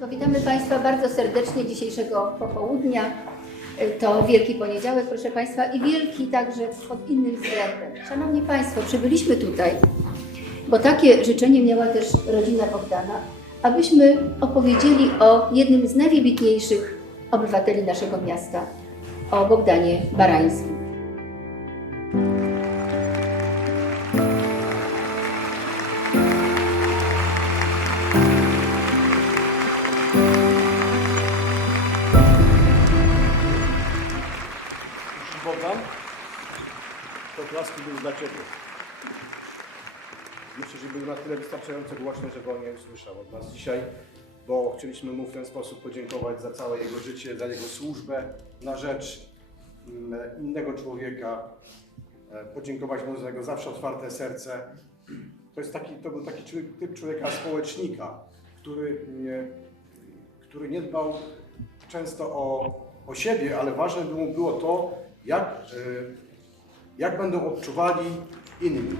Państwo, witamy Państwa bardzo serdecznie dzisiejszego popołudnia. To Wielki Poniedziałek, proszę Państwa, i wielki także pod innym względem. Szanowni Państwo, przybyliśmy tutaj, bo takie życzenie miała też rodzina Bogdana, abyśmy opowiedzieli o jednym z najwybitniejszych obywateli naszego miasta, o Bogdanie Barańskim. Bogdan, to klaski były dla Ciebie. Myślę, że były na tyle wystarczająco głośne, że go nie usłyszał od nas dzisiaj, bo chcieliśmy mu w ten sposób podziękować za całe jego życie, za jego służbę na rzecz mm, innego człowieka, e, podziękować mu za jego zawsze otwarte serce. To, jest taki, to był taki typ człowieka społecznika, który nie, który nie dbał często o, o siebie, ale ważne było, było to, jak, e, jak będą odczuwali inni.